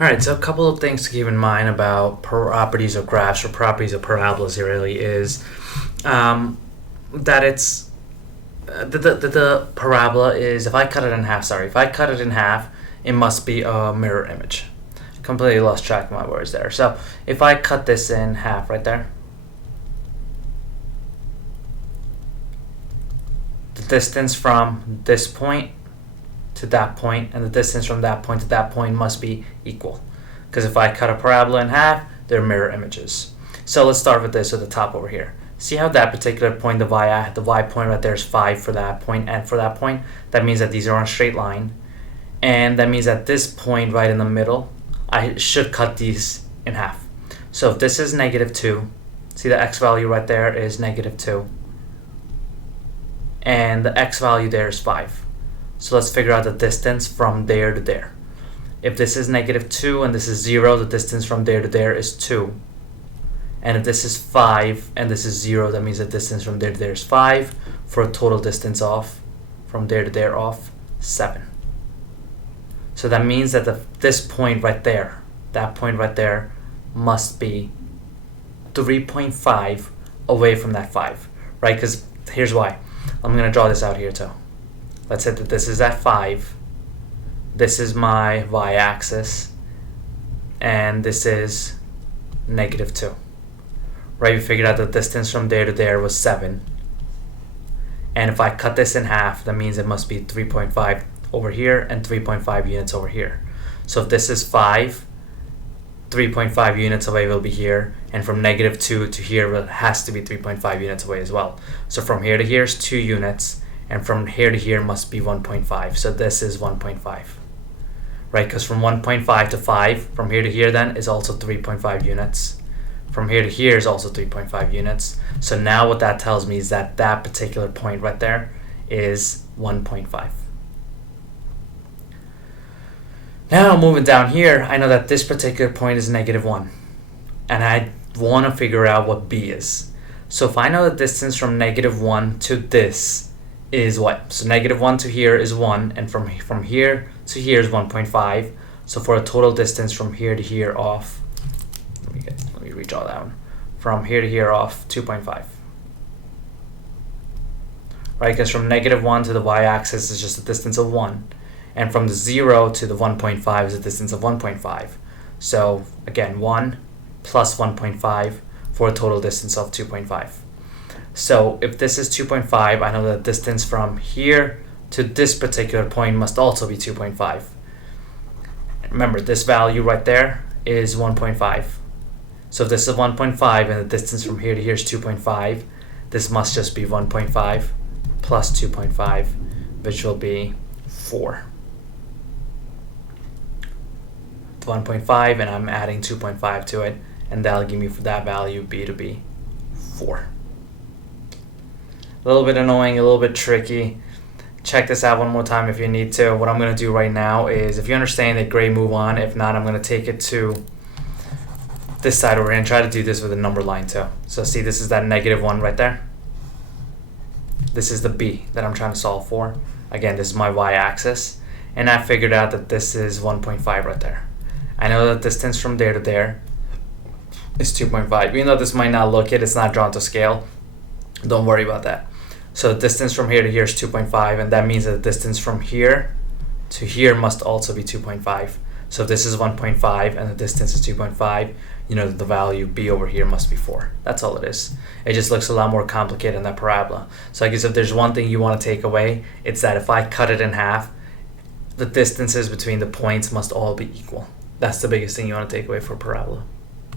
All right, so a couple of things to keep in mind about properties of graphs or properties of parabolas here really is that it's the parabola is, if I cut it in half, it must be a mirror image. Completely lost track of my words there. So if I cut this in half right there, the distance from this point to that point and the distance from that point to that point must be equal. Because if I cut a parabola in half, they're mirror images. So let's start with this at the top over here. See how that particular point, the y point right there is 5 for that point and for that point? That means that these are on a straight line. And that means that this point right in the middle, I should cut these in half. So if this is -2, see the x value right there is -2. And the x value there is 5. So let's figure out the distance from there to there. If this is -2 and this is 0, the distance from there to there is 2. And if this is 5 and this is 0, that means the distance from there to there is 5, for a total distance of, from there to there, of 7. So that means that this point right there, that point right there, must be 3.5 away from that 5, right? Because here's why. I'm going to draw this out here too. Let's say that this is at 5, this is my y-axis, and this is -2. Right, we figured out the distance from there to there was 7. And if I cut this in half, that means it must be 3.5 over here and 3.5 units over here. So if this is 5, 3.5 units away will be here, and from -2 to here it has to be 3.5 units away as well. So from here to here is 2 units, and from here to here must be 1.5. So this is 1.5. Right, because from 1.5 to 5, from here to here then is also 3.5 units. From here to here is also 3.5 units. So now what that tells me is that that particular point right there is 1.5. Now moving down here, I know that this particular point is -1. And I want to figure out what b is. So if I know the distance from -1 to this is what? So -1 to here is 1, and from here to here is 1.5. So for a total distance from here to here of, let me redraw that one. From here to here off 2.5. Right, because from -1 to the y-axis is just a distance of 1. And from the 0 to the 1.5 is a distance of 1.5. So again, 1 plus 1.5 for a total distance of 2.5. So if this is 2.5, I know the distance from here to this particular point must also be 2.5. Remember, this value right there is 1.5. So if this is 1.5 and the distance from here to here is 2.5, this must just be 1.5 plus 2.5, which will be 4. 1.5, and I'm adding 2.5 to it, and that'll give me for that value b to be 4. A little bit annoying, a little bit tricky. Check this out one more time if you need to. What I'm going to do right now is, if you understand it, great, move on. If not, I'm going to take it to this side over here and try to do this with a number line too. So see, this is that -1 right there. This is the b that I'm trying to solve for. Again, this is my y-axis, and I figured out that this is 1.5 right there. I know the distance from there to there is 2.5. Even though this might not look it, it's not drawn to scale. Don't worry about that. So the distance from here to here is 2.5, and that means that the distance from here to here must also be 2.5. So if this is 1.5 and the distance is 2.5, you know that the value b over here must be 4. That's all it is. It just looks a lot more complicated in that parabola. So I guess if there's one thing you want to take away, it's that if I cut it in half, the distances between the points must all be equal. That's the biggest thing you want to take away for parabola.